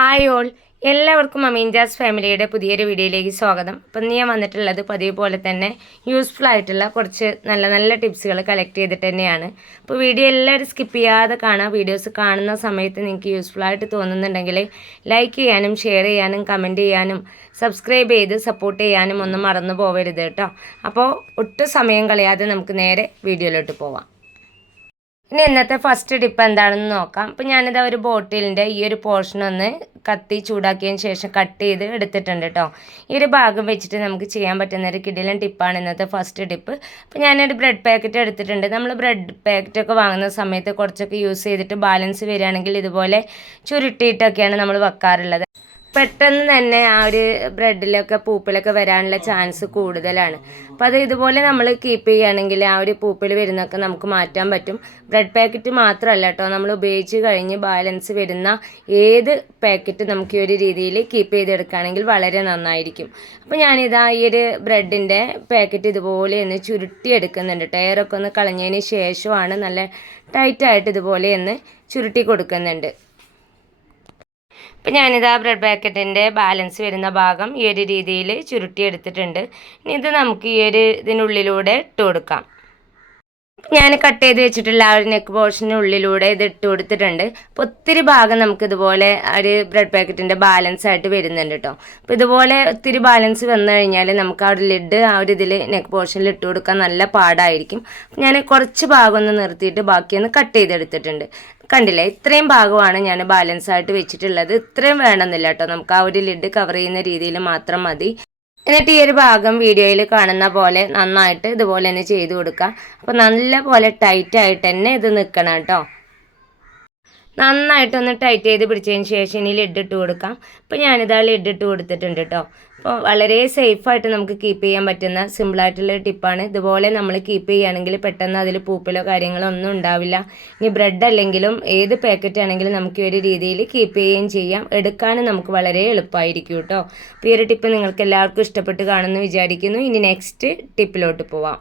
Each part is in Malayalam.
ഹായ് ഓൾ, എല്ലാവർക്കും അമീൻജാസ് ഫാമിലിയുടെ പുതിയൊരു വീഡിയോയിലേക്ക് സ്വാഗതം. അപ്പം ഞാൻ വന്നിട്ടുള്ളത് പതിവ് പോലെ തന്നെ യൂസ്ഫുൾ ആയിട്ടുള്ള കുറച്ച് നല്ല നല്ല ടിപ്സുകൾ കളക്ട് ചെയ്തിട്ട് തന്നെയാണ്. അപ്പോൾ വീഡിയോ എല്ലാവരും സ്കിപ്പ് ചെയ്യാതെ കാണാം. വീഡിയോസ് കാണുന്ന സമയത്ത് നിങ്ങൾക്ക് യൂസ്ഫുൾ ആയിട്ട് തോന്നുന്നുണ്ടെങ്കിൽ ലൈക്ക് ചെയ്യാനും ഷെയർ ചെയ്യാനും കമൻറ്റ് ചെയ്യാനും സബ്സ്ക്രൈബ് ചെയ്ത് സപ്പോർട്ട് ചെയ്യാനും ഒന്നും മറന്നു പോകരുത് കേട്ടോ. അപ്പോൾ ഒട്ടും സമയം കളയാതെ നമുക്ക് നേരെ വീഡിയോയിലോട്ട് പോവാം. ഇനി ഇന്നത്തെ ഫസ്റ്റ് ടിപ്പ് എന്താണെന്ന് നോക്കാം. അപ്പോൾ ഞാനിതാ ഒരു ബോട്ടിലിൻ്റെ ഈ ഒരു പോർഷൻ ഒന്ന് കത്തി ചൂടാക്കിയതിന് ശേഷം കട്ട് ചെയ്ത് എടുത്തിട്ടുണ്ട് കേട്ടോ. ഈ ഒരു ഭാഗം വെച്ചിട്ട് നമുക്ക് ചെയ്യാൻ പറ്റുന്ന ഒരു കിടിലൻ ടിപ്പാണ് ഇന്നത്തെ ഫസ്റ്റ് ടിപ്പ്. അപ്പോൾ ഞാനൊരു ബ്രെഡ് പാക്കറ്റ് എടുത്തിട്ടുണ്ട്. നമ്മൾ ബ്രെഡ് പാക്കറ്റൊക്കെ വാങ്ങുന്ന സമയത്ത് കുറച്ചൊക്കെ യൂസ് ചെയ്തിട്ട് ബാലൻസ് വരികയാണെങ്കിൽ ഇതുപോലെ ചുരുട്ടിയിട്ടൊക്കെയാണ് നമ്മൾ വെക്കാറുള്ളത്. പെട്ടെന്ന് തന്നെ ആ ഒരു ബ്രെഡിലൊക്കെ പൂപ്പിലൊക്കെ വരാനുള്ള ചാൻസ് കൂടുതലാണ്. അപ്പോൾ അത് ഇതുപോലെ നമ്മൾ കീപ്പ് ചെയ്യുകയാണെങ്കിൽ ആ ഒരു പൂപ്പിൽ വരുന്നതൊക്കെ നമുക്ക് മാറ്റാൻ പറ്റും. ബ്രെഡ് പാക്കറ്റ് മാത്രമല്ല കേട്ടോ, നമ്മൾ ഉപയോഗിച്ച് കഴിഞ്ഞ് ബാലൻസ് വരുന്ന ഏത് പാക്കറ്റ് നമുക്ക് ഈ ഒരു രീതിയിൽ കീപ്പ് ചെയ്തെടുക്കുകയാണെങ്കിൽ വളരെ നന്നായിരിക്കും. അപ്പോൾ ഞാനിതാ ഈ ഒരു ബ്രെഡിൻ്റെ പാക്കറ്റ് ഇതുപോലെ ഒന്ന് ചുരുട്ടി എടുക്കുന്നുണ്ട്. ടയറൊക്കെ ഒന്ന് കളഞ്ഞതിന് ശേഷമാണ് നല്ല ടൈറ്റായിട്ട് ഇതുപോലെ ഒന്ന് ചുരുട്ടി കൊടുക്കുന്നുണ്ട്. ഇപ്പം ഞാനിതാ ബ്രെഡ് പാക്കറ്റിൻ്റെ ബാലൻസ് വരുന്ന ഭാഗം ഈ ഒരു രീതിയിൽ ചുരുട്ടി എടുത്തിട്ടുണ്ട്. ഇനി ഇത് നമുക്ക് ഈ ഒരു ഇതിനുള്ളിലൂടെ ഇട്ട് കൊടുക്കാം. ഞാൻ കട്ട് ചെയ്ത് വെച്ചിട്ടുള്ള ആ ഒരു നെക്ക് പോർഷനുള്ളിലൂടെ ഇത് ഇട്ട് കൊടുത്തിട്ടുണ്ട്. അപ്പോൾ ഒത്തിരി ഭാഗം നമുക്കിതുപോലെ ഒരു ബ്രെഡ് പാക്കറ്റിൻ്റെ ബാലൻസ് ആയിട്ട് വരുന്നുണ്ട് കേട്ടോ. അപ്പോൾ ഇതുപോലെ ഒത്തിരി ബാലൻസ് വന്നു കഴിഞ്ഞാൽ നമുക്ക് ആ ഒരു ലിഡ് ആ ഒരു ഇതിൽ നെക്ക് പോർഷനിൽ ഇട്ട് കൊടുക്കാൻ നല്ല പാടായിരിക്കും. ഞാൻ കുറച്ച് ഭാഗം ഒന്ന് നിർത്തിയിട്ട് ബാക്കിയൊന്ന് കട്ട് ചെയ്തെടുത്തിട്ടുണ്ട്. കണ്ടില്ലേ, ഇത്രയും ഭാഗമാണ് ഞാൻ ബാലൻസ് ആയിട്ട് വെച്ചിട്ടുള്ളത്. ഇത്രയും വേണമെന്നില്ല കേട്ടോ, നമുക്ക് ആ ഒരു ലിഡ് കവർ ചെയ്യുന്ന രീതിയിൽ മാത്രം മതി. എന്നിട്ട് ഈ ഒരു ഭാഗം വീഡിയോയിൽ കാണുന്ന പോലെ നന്നായിട്ട് ഇതുപോലെ തന്നെ ചെയ്ത് കൊടുക്കുക. അപ്പോൾ നല്ല പോലെ ടൈറ്റായിട്ട് തന്നെ ഇത് നിൽക്കണം കേട്ടോ. നന്നായിട്ടൊന്ന് ടൈറ്റ് ചെയ്ത് പിടിച്ചതിന് ശേഷം ഇനി ലിഡ് ഇട്ട് കൊടുക്കാം. അപ്പോൾ ഞാനിതാ ലിഡ് ഇട്ട് കൊടുത്തിട്ടുണ്ട് കേട്ടോ. അപ്പോൾ വളരെ സേഫായിട്ട് നമുക്ക് കീപ്പ് ചെയ്യാൻ പറ്റുന്ന സിമ്പിളായിട്ടുള്ള ടിപ്പാണ്. ഇതുപോലെ നമ്മൾ കീപ്പ് ചെയ്യുകയാണെങ്കിൽ പെട്ടെന്ന് അതിൽ പൂപ്പലോ കാര്യങ്ങളോ ഒന്നും ഉണ്ടാവില്ല. ഇനി ബ്രെഡ് അല്ലെങ്കിലും ഏത് പാക്കറ്റ് ആണെങ്കിലും നമുക്ക് ഈ ഒരു രീതിയിൽ കീപ്പ് ചെയ്യുകയും ചെയ്യാം. എടുക്കാനും നമുക്ക് വളരെ എളുപ്പമായിരിക്കും കേട്ടോ. അപ്പോൾ ഈ ഒരു ടിപ്പ് നിങ്ങൾക്ക് എല്ലാവർക്കും ഇഷ്ടപ്പെട്ട് കാണുമെന്ന് വിചാരിക്കുന്നു. ഇനി നെക്സ്റ്റ് ടിപ്പിലോട്ട് പോവാം.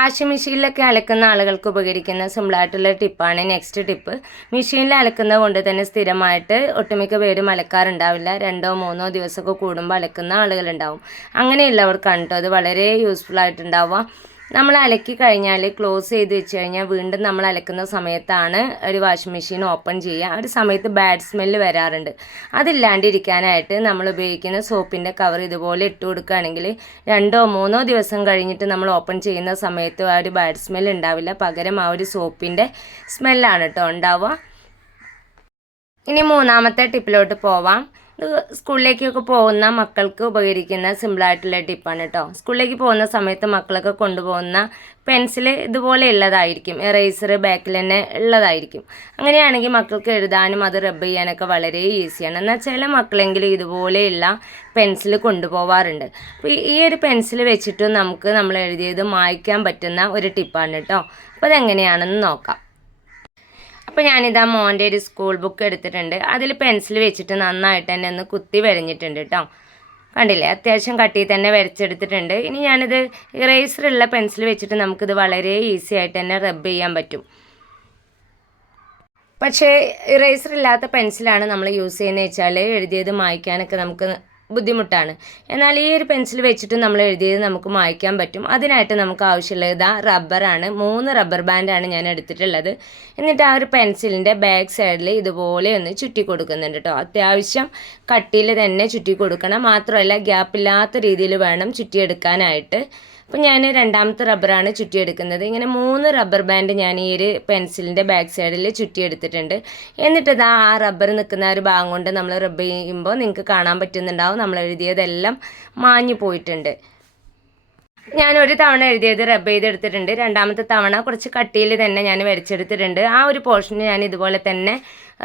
വാഷിംഗ് മെഷീനിലൊക്കെ അലക്കുന്ന ആളുകൾക്ക് ഉപകരിക്കുന്ന സിമ്പിളായിട്ടുള്ള ടിപ്പാണ് നെക്സ്റ്റ് ടിപ്പ്. മെഷീനിൽ അലക്കുന്നത് കൊണ്ട് തന്നെ സ്ഥിരമായിട്ട് ഒട്ടുമിക്ക പേരും അലക്കാറുണ്ടാവില്ല. 2-3 ദിവസമൊക്കെ കൂടുമ്പോൾ അലക്കുന്ന ആളുകളുണ്ടാവും. അങ്ങനെയുള്ളവർക്കാണ് കേട്ടോ അത് വളരെ യൂസ്ഫുൾ ആയിട്ടുണ്ടാവുക. നമ്മൾ അലക്കി കഴിഞ്ഞാൽ ക്ലോസ് ചെയ്ത് വെച്ച് കഴിഞ്ഞാൽ വീണ്ടും നമ്മൾ അലക്കുന്ന സമയത്താണ് ഒരു വാഷിംഗ് മെഷീൻ ഓപ്പൺ ചെയ്യുക. ആ ഒരു സമയത്ത് ബാഡ് സ്മെല്ല് വരാറുണ്ട്. അതില്ലാണ്ടിരിക്കാനായിട്ട് നമ്മൾ ഉപയോഗിക്കുന്ന സോപ്പിൻ്റെ കവർ ഇതുപോലെ ഇട്ട് കൊടുക്കുകയാണെങ്കിൽ 2-3 ദിവസം കഴിഞ്ഞിട്ട് നമ്മൾ ഓപ്പൺ ചെയ്യുന്ന സമയത്ത് ആ ഒരു ബാഡ് സ്മെല്ല് ഉണ്ടാവില്ല. പകരം ആ ഒരു സോപ്പിൻ്റെ സ്മെല്ലാണ് കേട്ടോ ഉണ്ടാവുക. ഇനി മൂന്നാമത്തെ ടിപ്പിലോട്ട് പോവാം. ഇത് സ്കൂളിലേക്കൊക്കെ പോകുന്ന മക്കൾക്ക് ഉപകരിക്കുന്ന സിമ്പിളായിട്ടുള്ള ടിപ്പാണ് കേട്ടോ. സ്കൂളിലേക്ക് പോകുന്ന സമയത്ത് മക്കളൊക്കെ കൊണ്ടുപോകുന്ന പെൻസിൽ ഇതുപോലെ ഉള്ളതായിരിക്കും. എറേസർ ബാക്കിൽ തന്നെ ഉള്ളതായിരിക്കും. അങ്ങനെയാണെങ്കിൽ മക്കൾക്ക് എഴുതാനും അത് റബ്ബ് ചെയ്യാനൊക്കെ വളരെ ഈസിയാണ്. എന്നാൽ ചില മക്കളെങ്കിലും ഇതുപോലെയുള്ള പെൻസിൽ കൊണ്ടുപോകാറുണ്ട്. അപ്പോൾ ഈ ഒരു പെൻസിൽ വെച്ചിട്ട് നമുക്ക് നമ്മൾ എഴുതിയത് മായ്ക്കാൻ പറ്റുന്ന ഒരു ടിപ്പാണ് കേട്ടോ. അപ്പോൾ അതെങ്ങനെയാണെന്ന് നോക്കാം. അപ്പോൾ ഞാനിതാ മോൻ്റെ ഒരു സ്കൂൾ ബുക്ക് എടുത്തിട്ടുണ്ട്. അതിൽ പെൻസിൽ വെച്ചിട്ട് നന്നായിട്ട് തന്നെ ഒന്ന് കുത്തി വരഞ്ഞിട്ടുണ്ട് കേട്ടോ. കണ്ടില്ലേ, അത്യാവശ്യം കട്ടിയിൽ തന്നെ വരച്ചെടുത്തിട്ടുണ്ട്. ഇനി ഞാനിത് ഇറേസറുള്ള പെൻസിൽ വെച്ചിട്ട് നമുക്കിത് വളരെ ഈസി ആയിട്ട് തന്നെ റബ്ബ് ചെയ്യാൻ പറ്റും. പക്ഷേ ഇറേസർ ഇല്ലാത്ത പെൻസിലാണ് നമ്മൾ യൂസ് ചെയ്യുന്നത് വെച്ചാൽ എഴുതിയത് മായ്ക്കാനൊക്കെ നമുക്ക് ബുദ്ധിമുട്ടാണ്. എന്നാൽ ഈ ഒരു പെൻസിൽ വെച്ചിട്ട് നമ്മൾ എഴുതിയത് നമുക്ക് മായ്ക്കാൻ പറ്റും. അതിനായിട്ട് നമുക്ക് ആവശ്യമുള്ളത് ഇതാ റബ്ബറാണ്. 3 റബ്ബർ ബാൻഡാണ് ഞാൻ എടുത്തിട്ടുള്ളത്. എന്നിട്ട് ആ ഒരു പെൻസിലിൻ്റെ ബാക്ക് സൈഡിൽ ഇതുപോലെ ഒന്ന് ചുറ്റി കൊടുക്കുന്നുണ്ട് കേട്ടോ. അത്യാവശ്യം കട്ടിയിൽ തന്നെ ചുറ്റി കൊടുക്കണം. മാത്രമല്ല ഗ്യാപ്പില്ലാത്ത രീതിയിൽ വേണം ചുറ്റിയെടുക്കാനായിട്ട്. അപ്പോൾ ഞാൻ 2ാമത്തെ റബ്ബറാണ് ചുറ്റിയെടുക്കുന്നത്. ഇങ്ങനെ 3 റബ്ബർ ബാൻഡ് ഞാൻ ഈ ഒരു പെൻസിലിൻ്റെ ബാക്ക് സൈഡിൽ ചുറ്റിയെടുത്തിട്ടുണ്ട്. എന്നിട്ട് ഇതാ ആ റബ്ബർ നിൽക്കുന്ന ഒരു ഭാഗം കൊണ്ട് നമ്മൾ റബ്ബ് ചെയ്യുമ്പോൾ നിങ്ങൾക്ക് കാണാൻ പറ്റുന്നുണ്ടാവും നമ്മൾ എഴുതിയതെല്ലാം മാഞ്ഞു പോയിട്ടുണ്ട്. ഞാനൊരു തവണ എഴുതിയത് റബ്ബ് ചെയ്തെടുത്തിട്ടുണ്ട്. 2ാമത്തെ തവണ കുറച്ച് കട്ടിയിൽ തന്നെ ഞാൻ വരച്ചെടുത്തിട്ടുണ്ട്. ആ ഒരു പോർഷന് ഞാൻ ഇതുപോലെ തന്നെ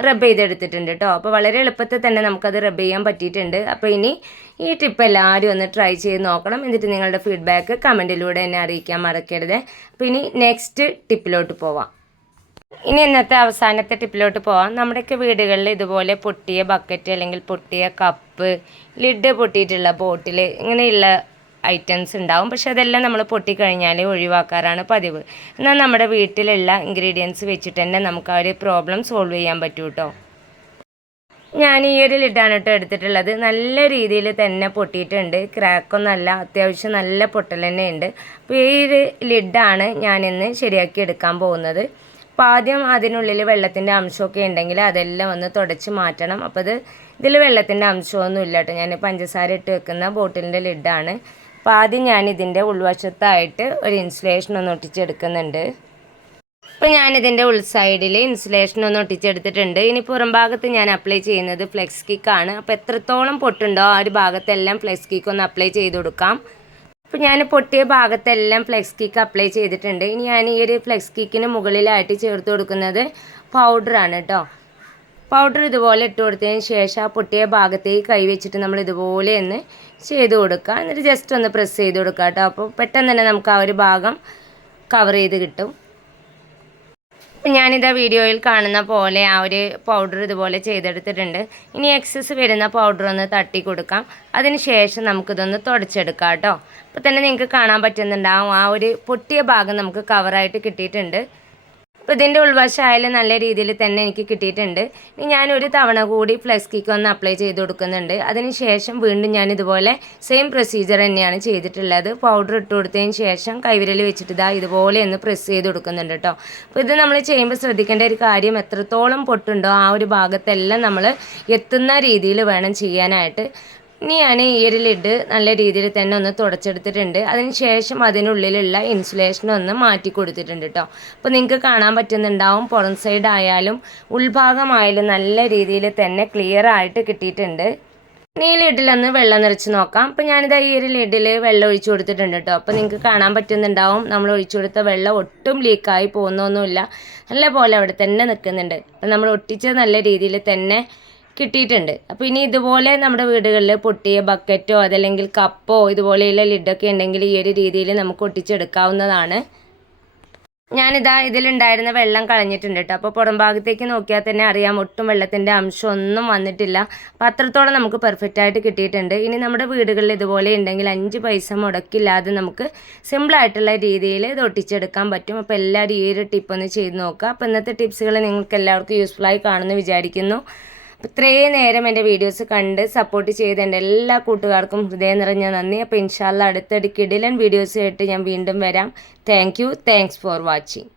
റബ്ബ് ചെയ്തെടുത്തിട്ടുണ്ട് കേട്ടോ. അപ്പോൾ വളരെ എളുപ്പത്തിൽ തന്നെ നമുക്കത് റബ്ബ് ചെയ്യാൻ പറ്റിയിട്ടുണ്ട്. അപ്പോൾ ഇനി ഈ ടിപ്പ് എല്ലാവരും ഒന്ന് ട്രൈ ചെയ്ത് നോക്കണം. എന്നിട്ട് നിങ്ങളുടെ ഫീഡ്ബാക്ക് കമൻറ്റിലൂടെ എന്നെ അറിയിക്കാൻ മറക്കരുത്. അപ്പോൾ ഇനി നെക്സ്റ്റ് ടിപ്പിലോട്ട് പോവാം. ഇനി ഇന്നത്തെ അവസാനത്തെ ടിപ്പിലോട്ട് പോവാം. നമ്മുടെയൊക്കെ വീടുകളിൽ ഇതുപോലെ പൊട്ടിയ ബക്കറ്റ് അല്ലെങ്കിൽ പൊട്ടിയ കപ്പ്, ലിഡ് പൊട്ടിയിട്ടുള്ള ബോട്ടിൽ, ഇങ്ങനെയുള്ള ഐറ്റംസ് ഉണ്ടാവും. പക്ഷെ അതെല്ലാം നമ്മൾ പൊട്ടിക്കഴിഞ്ഞാൽ ഒഴിവാക്കാറാണ് പതിവ്. എന്നാൽ നമ്മുടെ വീട്ടിലുള്ള ഇൻഗ്രീഡിയൻസ് വെച്ചിട്ട് തന്നെ നമുക്ക് ആ ഒരു പ്രോബ്ലം സോൾവ് ചെയ്യാൻ പറ്റും കേട്ടോ. ഞാൻ ഈ ഒരു ലിഡാണ് കേട്ടോ എടുത്തിട്ടുള്ളത്. നല്ല രീതിയിൽ തന്നെ പൊട്ടിയിട്ടുണ്ട്, ക്രാക്കൊന്നല്ല, അത്യാവശ്യം നല്ല പൊട്ടൽ തന്നെ ഉണ്ട്. അപ്പോൾ ഈ ഒരു ലിഡാണ് ഞാനിന്ന് ശരിയാക്കി എടുക്കാൻ പോകുന്നത്. അപ്പോൾ ആദ്യം അതിനുള്ളിൽ വെള്ളത്തിൻ്റെ അംശമൊക്കെ ഉണ്ടെങ്കിൽ അതെല്ലാം ഒന്ന് തുടച്ച് മാറ്റണം. അപ്പോൾ ഇതിൽ വെള്ളത്തിൻ്റെ അംശമൊന്നും ഇല്ല കേട്ടോ. ഞാൻ പഞ്ചസാര ഇട്ട് വെക്കുന്ന ബോട്ടിലിൻ്റെ ലിഡാണ്. അപ്പോൾ ആദ്യം ഞാൻ ഇതിൻ്റെ ഉൾവശത്തായിട്ട് ഒരു ഇൻസുലേഷൻ ഒന്ന് ഒട്ടിച്ചെടുക്കുന്നുണ്ട്. അപ്പോൾ ഞാനിതിൻ്റെ ഉൾസൈഡിൽ ഇൻസുലേഷൻ ഒന്ന് ഒട്ടിച്ചെടുത്തിട്ടുണ്ട്. ഇനി പുറം ഭാഗത്ത് ഞാൻ അപ്ലൈ ചെയ്യുന്നത് ഫ്ലെക്സ് കിക്കാണ്. അപ്പോൾ എത്രത്തോളം പൊട്ടുണ്ടോ ആ ഒരു ഭാഗത്തെല്ലാം ഫ്ലെക്സ് കിക്ക് ഒന്ന് അപ്ലൈ ചെയ്ത് കൊടുക്കാം. അപ്പോൾ ഞാൻ പൊട്ടിയ ഭാഗത്തെല്ലാം ഫ്ലെക്സ് കിക്ക് അപ്ലൈ ചെയ്തിട്ടുണ്ട്. ഇനി ഞാൻ ഈ ഒരു ഫ്ലെക്സ് കിക്കിന് മുകളിലായിട്ട് ചേർത്ത് കൊടുക്കുന്നത് പൗഡറാണ് കേട്ടോ. പൗഡർ ഇതുപോലെ ഇട്ട് കൊടുത്തതിന് ശേഷം ആ പൊട്ടിയ ഭാഗത്തേക്ക് കൈ വെച്ചിട്ട് നമ്മൾ ഇതുപോലെ ഒന്ന് ചെയ്ത് കൊടുക്കുക. എന്നിട്ട് ജസ്റ്റ് ഒന്ന് പ്രസ് ചെയ്ത് കൊടുക്കുക കേട്ടോ. അപ്പോൾ പെട്ടെന്ന് തന്നെ നമുക്ക് ആ ഒരു ഭാഗം കവർ ചെയ്ത് കിട്ടും. ഞാനിതാ വീഡിയോയിൽ കാണുന്ന പോലെ ആ ഒരു പൗഡർ ഇതുപോലെ ചെയ്തെടുത്തിട്ടുണ്ട്. ഇനി എക്സസ് വരുന്ന പൗഡർ ഒന്ന് തട്ടി കൊടുക്കാം. അതിന് ശേഷം നമുക്കിതൊന്ന് തുടച്ചെടുക്കാം കേട്ടോ. അപ്പോൾ തന്നെ നിങ്ങൾക്ക് കാണാൻ പറ്റുന്നുണ്ടാവും ആ ഒരു പൊട്ടിയ ഭാഗം നമുക്ക് കവറായിട്ട് കിട്ടിയിട്ടുണ്ട്. അപ്പോൾ ഇതിൻ്റെ ഉൾവശമായാലും നല്ല രീതിയിൽ തന്നെ എനിക്ക് കിട്ടിയിട്ടുണ്ട്. ഇനി ഞാനൊരു തവണ കൂടി ഫ്ലെക്സ് കിക്ക് ഒന്ന് അപ്ലൈ ചെയ്ത് കൊടുക്കുന്നുണ്ട്. അതിന് ശേഷം വീണ്ടും ഞാനിതുപോലെ സെയിം പ്രൊസീജിയർ തന്നെയാണ് ചെയ്തിട്ടുള്ളത്. പൗഡർ ഇട്ട് കൊടുത്തതിന് ശേഷം കൈവിരൽ വെച്ചിട്ട് ഇതുപോലെ ഒന്ന് പ്രസ് ചെയ്ത് കൊടുക്കുന്നുണ്ട് കേട്ടോ. അപ്പോൾ ഇത് നമ്മൾ ചെയ്യുമ്പോൾ ശ്രദ്ധിക്കേണ്ട ഒരു കാര്യം, എത്രത്തോളം പൊട്ടുണ്ടോ ആ ഒരു ഭാഗത്തെല്ലാം നമ്മൾ എത്തുന്ന രീതിയിൽ വേണം ചെയ്യാനായിട്ട്. ഇനി ഞാൻ ഈ ഒരു ലിഡ് നല്ല രീതിയിൽ തന്നെ ഒന്ന് തുടച്ചെടുത്തിട്ടുണ്ട്. അതിന് ശേഷം അതിനുള്ളിലുള്ള ഇൻസുലേഷൻ ഒന്ന് മാറ്റി കൊടുത്തിട്ടുണ്ട് കേട്ടോ. അപ്പോൾ നിങ്ങൾക്ക് കാണാൻ പറ്റുന്നുണ്ടാവും പുറം സൈഡ് ആയാലും ഉൾഭാഗമായാലും നല്ല രീതിയിൽ തന്നെ ക്ലിയർ ആയിട്ട് കിട്ടിയിട്ടുണ്ട്. ഇനി ഈ ലിഡിലൊന്ന് വെള്ളം നിറച്ച് നോക്കാം. അപ്പോൾ ഞാനിതാ ഈ ഒരു ലിഡിൽ വെള്ളം ഒഴിച്ചു കൊടുത്തിട്ടുണ്ട് കേട്ടോ. അപ്പോൾ നിങ്ങൾക്ക് കാണാൻ പറ്റുന്നുണ്ടാവും നമ്മൾ ഒഴിച്ചു കൊടുത്ത വെള്ളം ഒട്ടും ലീക്കായി പോകുന്നൊന്നുമില്ല, നല്ല പോലെ അവിടെ തന്നെ നിൽക്കുന്നുണ്ട്. അപ്പോൾ നമ്മൾ ഒട്ടിച്ച് നല്ല രീതിയിൽ തന്നെ കിട്ടിയിട്ടുണ്ട്. അപ്പോൾ ഇനി ഇതുപോലെ നമ്മുടെ വീടുകളിൽ പൊട്ടിയ ബക്കറ്റോ അതല്ലെങ്കിൽ കപ്പോ ഇതുപോലെയുള്ള ലിഡൊക്കെ ഉണ്ടെങ്കിൽ ഈ ഒരു രീതിയിൽ നമുക്ക് ഒട്ടിച്ചെടുക്കാവുന്നതാണ്. ഞാനിതാ ഇതിലുണ്ടായിരുന്ന വെള്ളം കളഞ്ഞിട്ടുണ്ട് കേട്ടോ. അപ്പോൾ പുറം ഭാഗത്തേക്ക് നോക്കിയാൽ തന്നെ അറിയാം ഒട്ടും വെള്ളത്തിൻ്റെ അംശമൊന്നും വന്നിട്ടില്ല. അപ്പോൾ അത്രത്തോളം നമുക്ക് പെർഫെക്റ്റ് ആയിട്ട് കിട്ടിയിട്ടുണ്ട്. ഇനി നമ്മുടെ വീടുകളിൽ ഇതുപോലെ ഉണ്ടെങ്കിൽ 5 പൈസ മുടക്കില്ലാതെ നമുക്ക് സിമ്പിളായിട്ടുള്ള രീതിയിൽ ഇത് ഒട്ടിച്ചെടുക്കാൻ പറ്റും. അപ്പോൾ എല്ലാവരും ഈ ഒരു ടിപ്പ് ഒന്ന് ചെയ്ത് നോക്കുക. അപ്പോൾ ഇന്നത്തെ ടിപ്സുകൾ നിങ്ങൾക്ക് എല്ലാവർക്കും യൂസ്ഫുള്ളായി കാണുമെന്ന് വിചാരിക്കുന്നു. ഇത്രയും നേരം എൻ്റെ വീഡിയോസ് കണ്ട് സപ്പോർട്ട് ചെയ്ത് എൻ്റെ എല്ലാ കൂട്ടുകാർക്കും ഹൃദയം നിറഞ്ഞ നന്ദി. അപ്പോൾ ഇൻഷാല്ല അടുത്തടി കിടിലൻ വീഡിയോസ് ആയിട്ട് ഞാൻ വീണ്ടും വരാം. Thanks for watching.